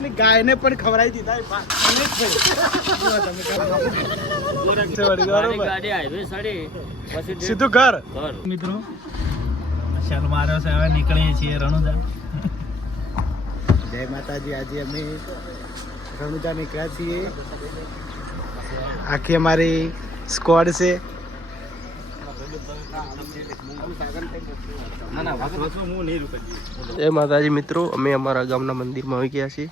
ગાય ને પણ ખવડાવી દીધા સીધું ઘર. મિત્રો ચાલ માર્યો છે, હવે નીકળીએ છીએ રણુજા. જય માતાજી. આજે અમે રણુજા નીકળ્યા છીએ. આખી અમારી સ્ક્વોડ છે. જય માતાજી મિત્રો, અમે અમારા ગામના મંદિરમાં આવી ગયા છીએ.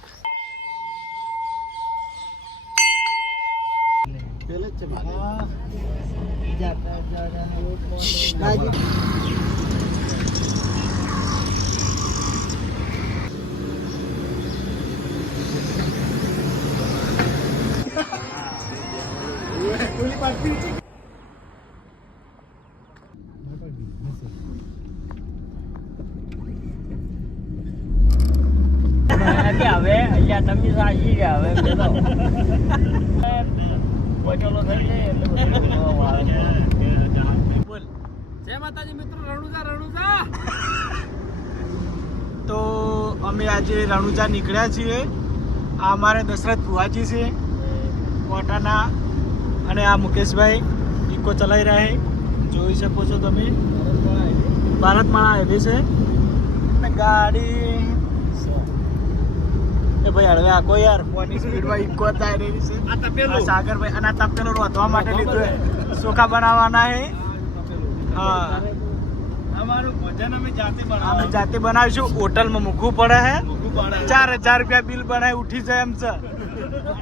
હવે અહીંયા તમે સાજી ગયા હવે જય માતાજી મિત્રો. રણુજા તો અમે આજે રણુજા નીકળ્યા છીએ. આ અમારે દશરથ ભુવાજી છે કોટાના, અને આ મુકેશભાઈ ઇકો ચલાવી રહ્યા છે. જોઈ શકો છો તમે, ભારતમાળા હાઈવે છે. અને ગાડી એ ભાઈ હળવે આખો યાર કોની સ્પીડમાં ઇકો થાય રહી છે. આ સાગરભાઈ અને આ તપેલો રોધવા માટે લીધું છે, ચોખા બનાવવાના છે. હા, અમારું ભોજન અમે જાતે બનાવીશું. હોટલમાં મૂકવું પડે છે. 4000 રૂપિયા બિલ બનાવી ઉઠી જાય એમ છે.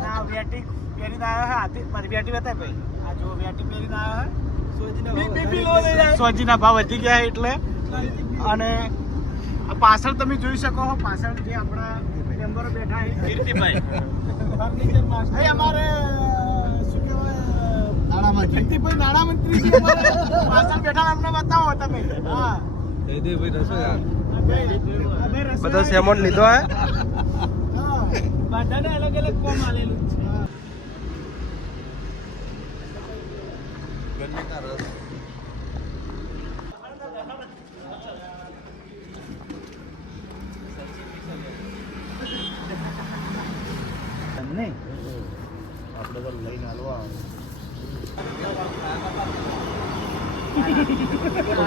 આ વેટી પહેરીને આવ્યો છે હાથી મારી વેટી બતાય ભાઈ. આ જો વેટી પહેરીને આવ્યો છે. સોજીના ભાવ વધી ગયા એટલે. અને પાછળ તમે જોઈ શકો છો, પાછળ જે આપણા મેમ્બરો બેઠા છે કીર્તિભાઈ. અમારે શું કહેવાય, કીર્તિભાઈ નાણામંત્રી છે. પાછળ બેઠા અમને બતાવો તમે. હા, બધો સેમોન લીધો હે. બધાને અલગ અલગ કોમ આલેલું છે.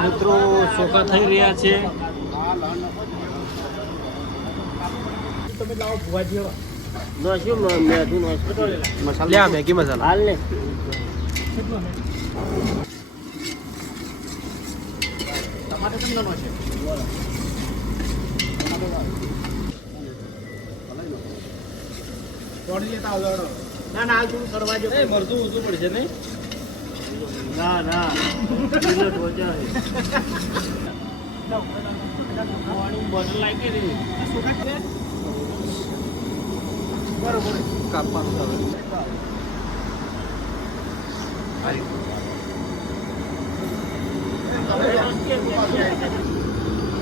મિત્રો ચોખા થઈ રહ્યા છે. તમે લાવો ભુવાજી. લે આ મેગી મસાલા હાલ ને ટમાટર કેમ નાનો છે? તોડી લેતા આવડો. ના ના, હાલ થોડું કરવા જો. મરતું ઊંચું પડશે નહીં. ના બોટલ લાગી રહી. બરોબર. કાપવાનું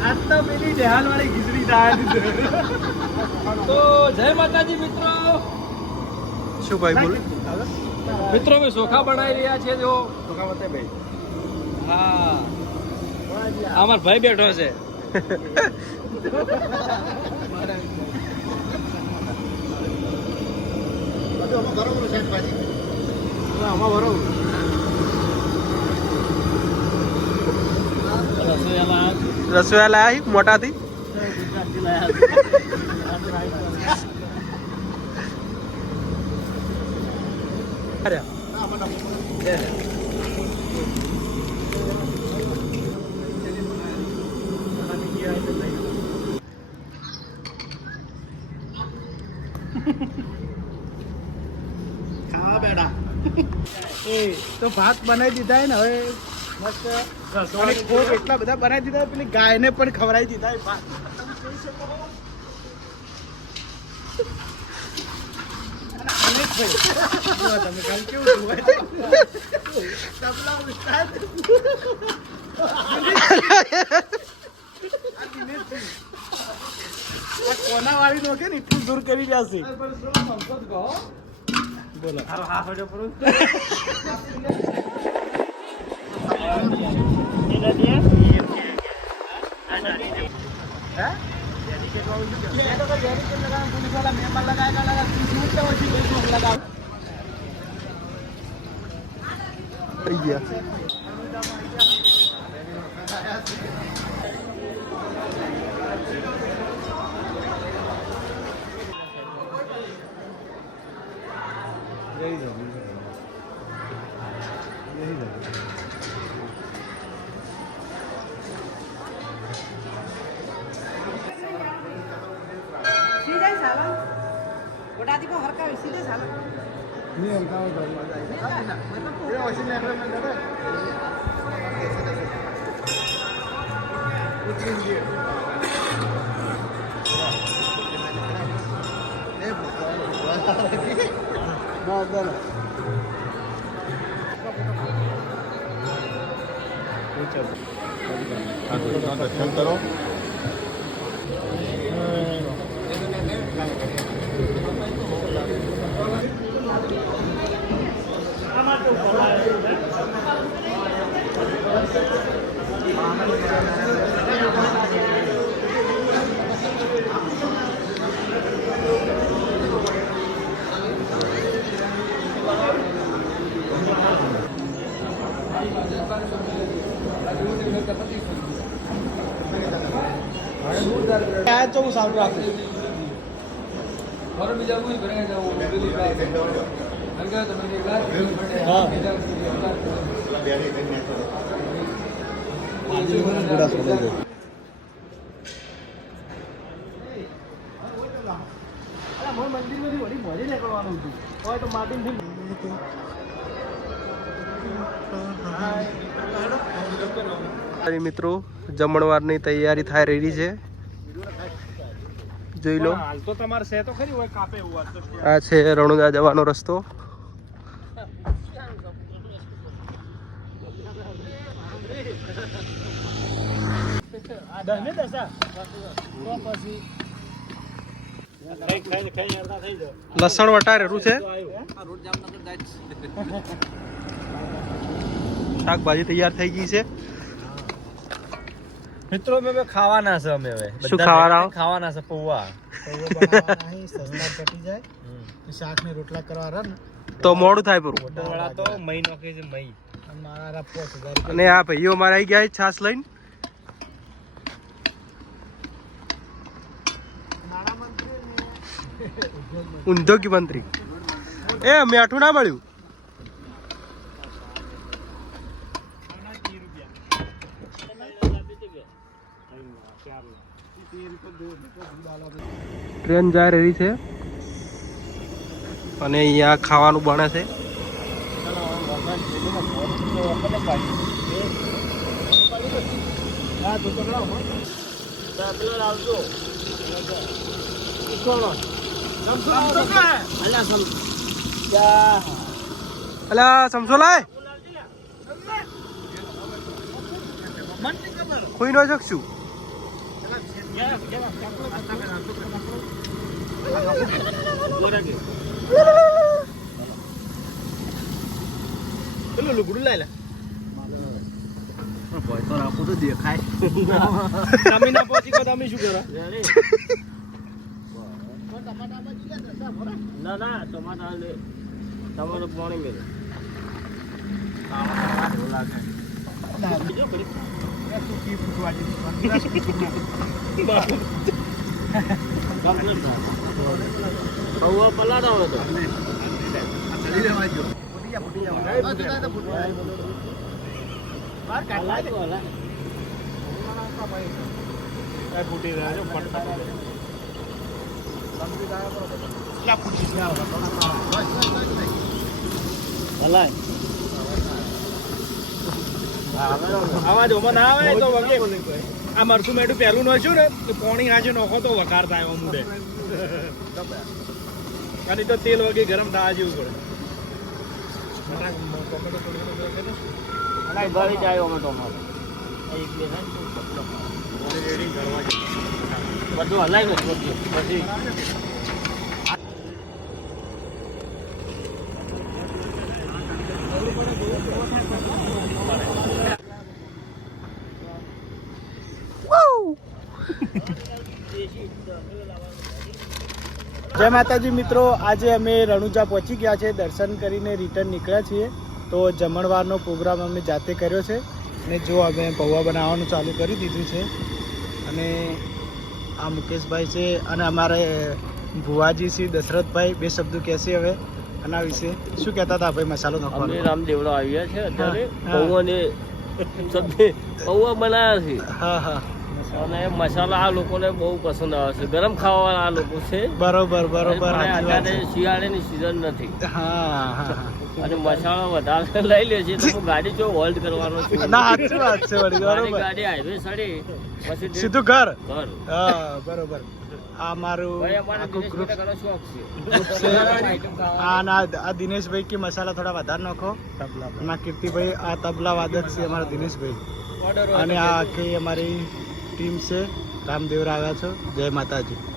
આજ તો પેલી દેહાલ વાળી ખીચડી થાય. તો જય માતાજી મિત્રો. શું ભાઈ બોલે? મિત્રો અમે ચોખા બનાવી રહ્યા છીએ. જો ચોખા બતાય ભાઈ. હા, અમાર ભાઈ બેઠો છે. બરોબર છે ભાજી. આમાં બરોબર. રસોયા લાયા મોટાથી. ખાવા બેડા તો ભાત બનાવી દીધા ને. હવે મસ્ત અને ખોટ એટલા બધા બનાવી દીધા, પેલી ગાયને પણ ખવડાવી દીધા એ ભાત. તમે જોઈ શકો. તમે કાલ કેવું તબલા ઉસ્તાદ. કોના વાળી નો કે ને એટલું દૂર કરી જશે. બોલો. पुलिस वाला मेंबर लगाएगा लगा किस्मत से वैसी कोई चोट लगा भैया सीधे साला गोटा दी को हरका सीधे साला नहीं हल्का हो ये वैसे नेटर में दे दर्शन करो जो साउंड રાખો મારો બીજા કોઈ ભરે જાવ પેલી અંગા તમે ગ્લાસ હા ગુડા સોલે દે અલા મોર મંદિર માંથી વળી મોજે નીકળવાનું હતું હોય તો માર્ટિન થી મિત્રો જમણવારની તૈયારી થઈ રહી છે જોઈ લો હાલ તો તમારે છે તો ખરી હોય કાપે એવું વાત તો આ છે રણુજા જવાનો રસ્તો આ 10 ને દસા તો પછી ખાઈ અડધા થઈ જાવ લસણ વટારેલું છે શાકભાજી તૈયાર થઈ ગઈ છે મિત્રો મેં ખાવાના છે અમે હવે શું ખાવાના ખાવાના છે પૌવા સસલા પટી જાય શાક ને રોટલા કરવા રન તો મોડું થાય પૂરું વાળા તો મહી નોખે છે મહી મારા 5000 અને આ ભાઈઓ મારા આવી ગયા છે છાસ લઈને ઉદ્યોગ મંત્રી એ મેઠું ના મળ્યું ટ્રેન જાય રહી છે અને અહીંયા ખાવાનું બને છે અલા સમજો લાય કોઈ ન શકશું પેલું લુગડું લઈ લે તો આપો તો દેખાય તમે ના પહોંચી તો તમે શું કરો ના ના ટમાટા લે ટમાટો પાણી મેલે પૌવા પલાળો હતો ફૂટી રહ્યા છે આવા જો ના આવે તો વગે આ મરચું મેડું પહેલું નોચ્યું ને તો પોણી હાજે નોખો તો વઘાર થાય મુડે અને તો તેલ વગે ગરમ થવા જેવું પડે ગળી જાય અમે ટમાટો બધું હલાવી પછી જય માતાજી મિત્રો, આજે અમે રણુજા પહોંચી ગયા છે. દર્શન કરીને રિટર્ન નીકળ્યા છીએ. તો જમણવારનો પ્રોગ્રામ અમે જાતે કર્યો છે ને જો અમે પૌવા બનાવવાનું ચાલુ કરી દીધું છે. અને આ મુકેશભાઈ છે અને અમારે ભુવાજી શ્રી દશરથભાઈ બે શબ્દો કહેશે હવે આના વિશે. શું કહેતા હતા ભાઈ મસાલો અમે નાખવાનો? રામદેવડા આવ્યા છે અત્યારે હા. પૌવાને સબ્જી પૌવા બનાવ્યા છે હા હા અને મસાલા આ લોકોને બહુ પસંદ આવે છે. ગરમ ખાવાવાળા આ લોકો છે. બરોબર બરોબર અને સાચી વાત અત્યારે છે. શિયાળાની સિઝન નથી હા હા અને મસાલા વધારે લઈ લે છે તો હું ગાડી જો હોલ્ડ કરવાનો છું. ના સાચી વાત છે વળી મારી બરોબર. ગાડી હાઈવે સડી પછી સીધું ઘર. ઘર. હા બરોબર. આ મારું ભાઈ અમારે આખું ગ્રુપ દિનેશભાઈને ઘણો શોખ છે. આ દિનેશભાઈ કે મસાલા થોડા વધારે નાખો. ના કીર્તિભાઈ આ તબલા વાદક છે અમારા દિનેશભાઈ. અને આ આખી અમારી ટીમ છે. રામદેવરા આવ્યા છો. જય માતાજી.